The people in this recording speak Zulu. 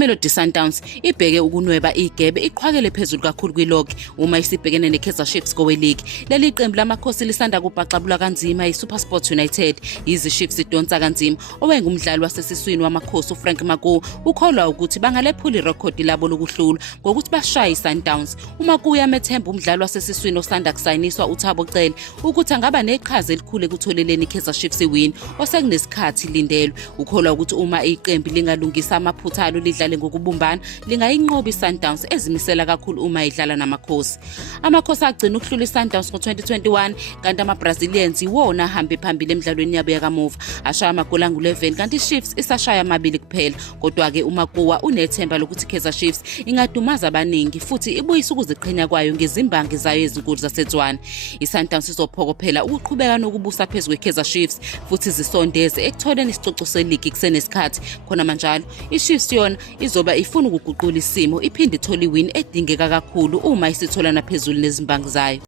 Imamelodi Sundowns ibheke ukunweba igebe iqhwakele phezulu kakhulu kwilog uma isibhekene neKaizer Chiefs kowe-league. Leli qembu lamakhosi lisanda kubhaxabula kanzima iSuperSport United. Yizi Chiefs idonsa kanzima. Owayengumdlali wasesiswini wamakhosi uFrank Magu ukholwa ukuthi bangalephula irekhodi labo lokuhlula ngokuthi bashaye iSundowns. uMagu uyamethemba umdlali wasesiswini osanda kusayiniswa uThabo Cele ukuthi angaba neqhaza elikhulu ekutholeleni iKaizer Chiefs iwin osekunesikhathi lindelwe. Ukholwa ukuthi uma iqembu lingalungisa amaphutha alo lidlale ngokubumbana lingayinqoba iSundowns ezimisela kakhulu uma idlala namakhosi. Amakhosi agcina ukuhlula iSundowns ngo-2021 kanti amaBrazilians iwona ahambe phambili emidlalweni yabo yakamuva ashaya amagoli angu-11 kanti iChiefs isashaya amabili kuphela. Kodwa-ke uMaguwa unethemba lokuthi iKaizer Chiefs ingadumaza abaningi futhi ibuyisa ukuziqhenya kwayo ngezimbangi zayo ezinkulu zaseTshwane. iSundowns izophokophela ukuqhubeka nokubusa phezu kweKaizer Chiefs futhi zisondeze ekutholeni isicoco seligi kusenesikhathi. Khona manjalo iChiefs yona izoba ifuna ukuguqula isimo iphinde ithole iwin edingeka kakhulu uma isitholana phezulu nezimbangi zayo.